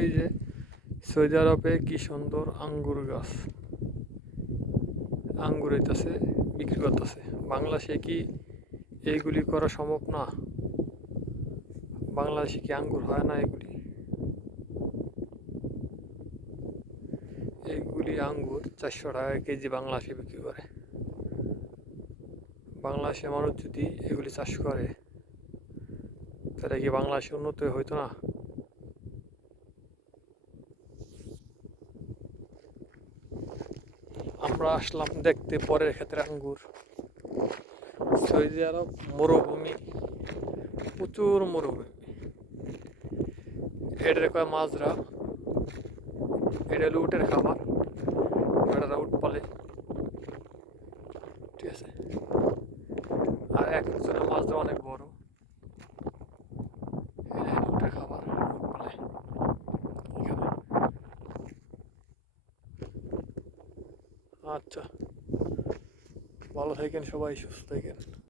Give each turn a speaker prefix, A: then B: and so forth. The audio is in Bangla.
A: এই যে সৌদি আরবে কি সুন্দর আঙ্গুর গাছ। আঙ্গুর হইতাছে, বিক্রি করতেছে। বাংলাদেশে কি এইগুলি করা সম্ভব না? বাংলাদেশে কি আঙ্গুর হয় না এগুলি? এইগুলি আঙ্গুর চারশো টাকা কেজি বাংলাদেশে বিক্রি করে। বাংলাদেশের মানুষ যদি এগুলি চাষ করে, তাহলে কি বাংলাদেশে উন্নত হইতো না? আমরা আসলাম দেখতে পরের ক্ষেত্রে আঙ্গুর। সৌদি আরব মরুভূমি, প্রচুর মরুভূমি। এটার কয় মাজরা। এটা হলো উটের খাবার বেড়ারা উট পালে। ঠিক আছে? আর এক মাজরা অনেক বড় এটা হলো উটের খাবার উট পালে এখানে আচ্ছা ভালো থাকেন সবাই সুস্থ থাকেন।